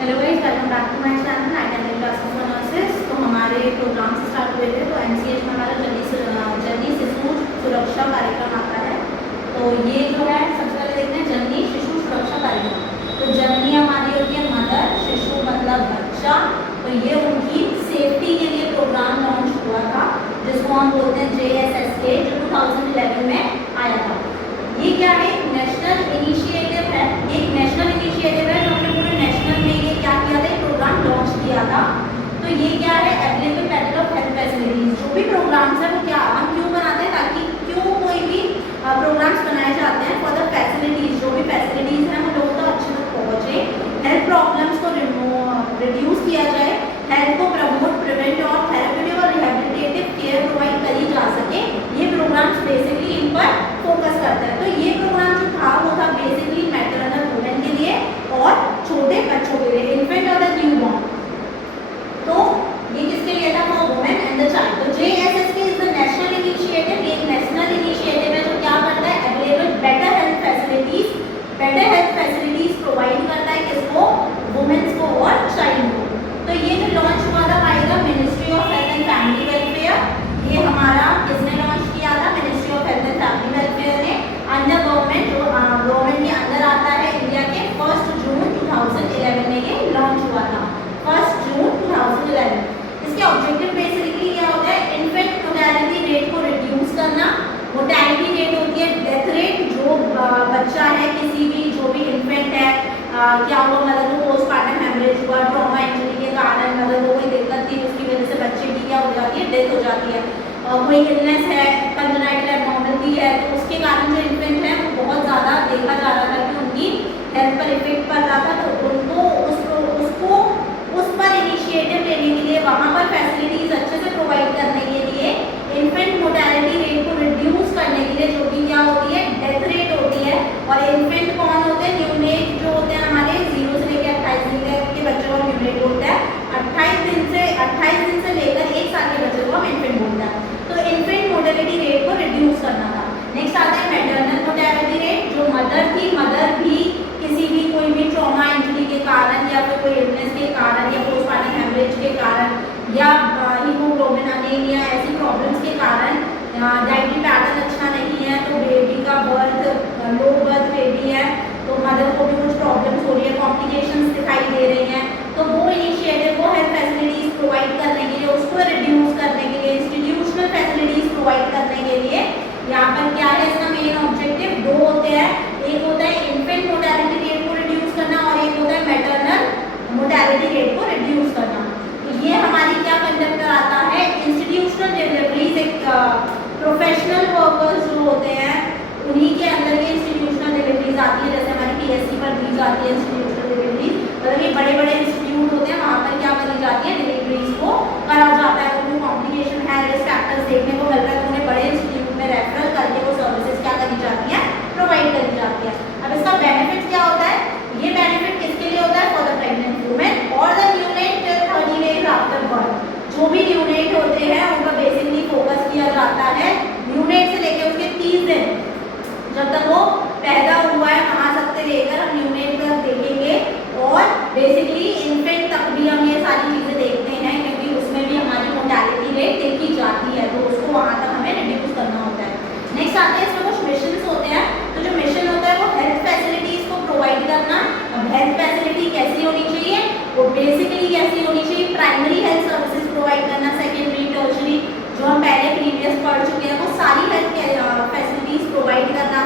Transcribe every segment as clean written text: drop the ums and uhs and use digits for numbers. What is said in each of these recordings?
Hello guys, welcome back to my channel night and classes for nurses. तो हमारे programme start हुए थे, तो एमसीएच में हमारा जल्दी शिशु सुरक्षा कार्यक्रम आता है। तो ये जो है सबसे पहले देखते हैं जननी शिशु सुरक्षा कार्यक्रम। तो जननी हमारी होती है मदर, शिशु मतलब बच्चा। तो ये उनकी सेफ्टी के लिए प्रोग्राम लॉन्च हुआ था, जिसको हम बोलते हैं JSSK, जो 2011 में आया था। ये क्या है? नेशनल इनिशिएटिव है। एक नेशनल इनिशिएटिव है जो हमने पूरे नेशनल में ये क्या किया था, एक प्रोग्राम लॉन्च किया था। तो ये क्या है? Available packet of health facilities. जो भी प्रोग्राम्स है वो क्या हम क्यों बनाते हैं, ताकि क्यों कोई भी प्रोग्राम्स बनाए जाते हैं फॉर द फैसिलिटीज। जो भी फैसिलिटीज हैं वो लोगों तक अच्छे तक पहुँचे, हेल्थ प्रॉब्लम्स को रिड्यूस किया जाए, हेल्थ को प्रमोट, प्रिवेंट और थेरेप्यूटिक और रिहेबिलिटेटिव केयर प्रोवाइड करी जा सके। ये प्रोग्राम्स बेसिकली इन पर फोकस करता है। तो ये प्रोग्राम जो था वो था बेसिकली मैटरनल वुमेन के लिए और छोटे बच्चों के लिए, इन्फेंट और द न्यूबॉर्न। तो ये किसके लिए था? For women and the child. तो JSSK is the national initiative. ये एक नेशनल इनिशिएटिव है जो क्या करता है? Available better health facilities provide करता है किसको? वुमेन्स को और चाइल्ड को। तो ये जो लॉन्च हुआ था पाएगा ministry of health and family welfare. ये हमारा किसने लॉन्च किया था? Ministry of health and family welfare ने अंडर गवर्नमेंट, जो गवर्नमेंट के अंदर आता है इंडिया के। 1 जून 2011 में ये लॉन्च हुआ था। 1 जून 2011। इसके ऑब्जेक्टिव बेसिकली क्या होता है? इन्फेंट मोर्टेलिटी रेट को रिड्यूस करना। मोर्टेलिटी रेट होती है डेथ रेट, जो बच्चा है किसी भी, जो भी इन्फेंट है, क्या हुआ, मदर को पोस्टमार्टम हेमरेज हुआ, ट्रॉमा इंजरी के कारण मदर को कोई दिक्कत थी, उसकी वजह से बच्चे की क्या हो जाती है? डेथ हो जाती है। कोई इलनेस है, कंजेनाइटल एब्नॉर्मलिटी है, तो उसके कारण जो इन्फेंट है वो बहुत ज़्यादा देखा जा रहा था कि उनकी हेल्थ पर इफेक्ट पड़ रहा था। तो उनको उस पर इनिशिएटिव लेने के लिए, वहाँ पर फैसिलिटीज़ अच्छे से प्रोवाइड करने के लिए, इन्फेंट मोर्टेलिटी रेट को रिड्यूस करने के लिए, जो कि क्या होती है? डेथ रेट होती है। और इन्फेंट कौन होते हैं? न्यूनेट जो होते हैं हमारे 0 से लेकर 28 दिन तक के बच्चों को न्यूनेट बोलते हैं। 28 दिन से लेकर 1 साल के बच्चों को हम इन्फेंट बोलते हैं। तो इन्फेंट मोर्टेलिटी रेट को रिड्यूस करना था। नेक्स्ट आता है मैटरनल मोर्टेलिटी रेट। जो मदर थी, मदर भी किसी भी कोई भी ट्रॉमा इंजरी के कारण या फिर कोई इलनेस के कारण या पोस्टमार्टम हेमरेज के कारण या हीमोग्लोबिन अनीमिया ऐसी प्रॉब्लम्स के कारण डाइटरी पैटर्न अच्छा नहीं है, तो बेबी का बर्थ, लो बर्थ बेबी है, तो मदर को भी कुछ प्रॉब्लम्स हो रही है, कॉम्प्लिकेशंस दिखाई दे रही हैं, तो वो इनिशिएटिव को हेल्थ फैसिलिटीज प्रोवाइड करने के लिए, उसको रिड्यूस करने के लिए, इंस्टीट्यूशनल फैसिलिटीज प्रोवाइड करने के लिए यहाँ पर क्या है? इसका मेन ऑब्जेक्टिव 2 होते हैं। एक होता है इन्फेंट मोर्टेलिटी रेट को रिड्यूस करना और एक होता है मैटरनल मोर्टेलिटी रेट को रिड्यूस करना। तो ये हमारी क्या कंडक्ट कराता है? Institutional deliveries. एक प्रोफेशनल वर्कर्स जो होते हैं उन्हीं के अंदर ये इंस्टीट्यूशनल डिलीवरीज आती है। जैसे हमारी PSC पर दी जाती है इंस्टीट्यूशनल डिलीवरीज, मतलब ये बड़े बड़े इंस्टीट्यूट होते हैं, वहाँ पर क्या करी जाती है? डिलीवरीज को करा जाता है। उनको कॉम्प्लिकेशन है, रिस्क फैक्टर्स देखने को मिल रहा है, तो उन्हें बड़े इंस्टीट्यूट में रेफरल करके वो सर्विसेज क्या करी जाती है? प्रोवाइड करी जाती है। अब इसका बेनिफिट क्या होता है? ये बेनिफिट किसके लिए होता है? फॉर द प्रेग्नेंट वुमेन और the neonate 30 days after birth. जो भी न्यूनेट होते हैं उनका बेसिकली फोकस किया जाता है न्यूनेट से लेकर उसके 30 दिन जब तक वो पैदा हुआ है वहाँ तक से लेकर हम न्यूनेट तक देखेंगे। और बेसिकली इन्फेंट तक भी हम ये सारी चीज़ें देखते हैं, क्योंकि उसमें भी हमारी मोर्टेलिटी रेट देखी जाती है, तो उसको वहाँ तक हमें रिड्यूस करना होता है। नेक्स्ट आते हैं इसमें कुछ मिशन होते हैं। तो जो मिशन होता है वो हेल्थ फैसिलिटीज को प्रोवाइड करना। अब हेल्थ फैसिलिटी कैसी होनी चाहिए? वो बेसिकली कैसी होनी चाहिए? प्राइमरी हेल्थ सर्विसेज प्रोवाइड करना, सेकेंडरी, टर्शरी, जो हम पहले प्रीवियस पढ़ चुके हैं, वो सारी हेल्थ फैसिलिटीज प्रोवाइड करना।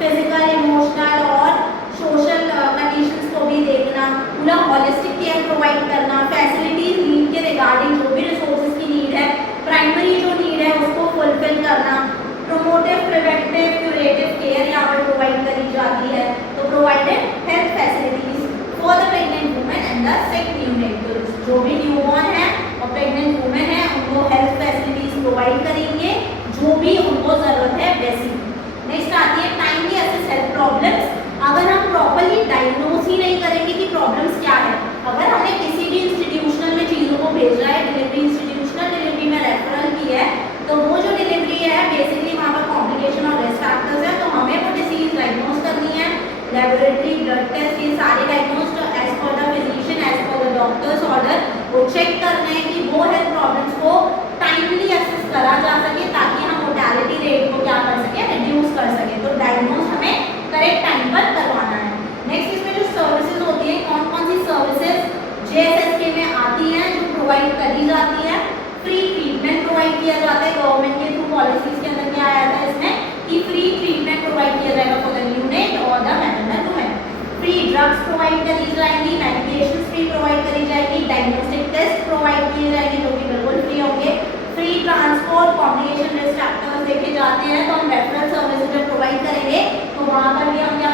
फिजिकल, इमोशनल और सोशल कंडीशंस को भी देखना, पूरा हॉलिस्टिक केयर प्रोवाइड करना, फैसिलिटीज नीड के रिगार्डिंग जो भी रिसोर्सेज की नीड है, प्राइमरी जो नीड है उसको फुलफिल करना। प्रोमोटिव, प्रिवेंटिव, क्यूरेटिव केयर यहाँ पर प्रोवाइड करी जाती है। तो provided health facilities for the pregnant women and the sick neonate. जो भी न्यूबॉर्न है और प्रेग्नेंट वुमेन है उनको हेल्थ फैसिलिटीज प्रोवाइड करेंगे जो भी उनको जरूरत है वैसी। नेक्स्ट आती है टाइमली असेस हेल्थ प्रॉब्लम्स। अगर हम प्रॉपरली डायग्नोज ही नहीं करेंगे कि प्रॉब्लम्स क्या है, अगर हमने किसी भी इंस्टीट्यूशनल में चीज़ों को भेजा है, डिलीवरी इंस्टीट्यूशनल डिलीवरी में रेफरल की है, तो वो जो डिलीवरी है बेसिकली वहाँ पर कॉम्प्लिकेशन और रिस्क फैक्टर्स है, तो हमें वो डिसीज डायग्नोज करनी है। लेबोरेटरी, ब्लड टेस्ट, ये सारे diagnose as per the physician, as provide करी जाती है। फ्री ट्रीटमेंट प्रोवाइड किया जाता है, गवर्नमेंट के थ्रू पॉलिसीज के अंदर क्या आया था इसमें कि फ्री ट्रीटमेंट प्रोवाइड किया जाएगा फॉर द न्यूनेट और the maternal women. Free drugs provide करी जाएंगी, मेडिकेशन फ्री प्रोवाइड करी जाएगी, डायग्नोस्टिक टेस्ट प्रोवाइड किए जाएंगे जो कि बिल्कुल फ्री होंगे। Free transport, complication risk factors देखे जाते हैं तो हम रेफरल सर्विस जब प्रोवाइड करेंगे तो वहाँ पर भी हम क्या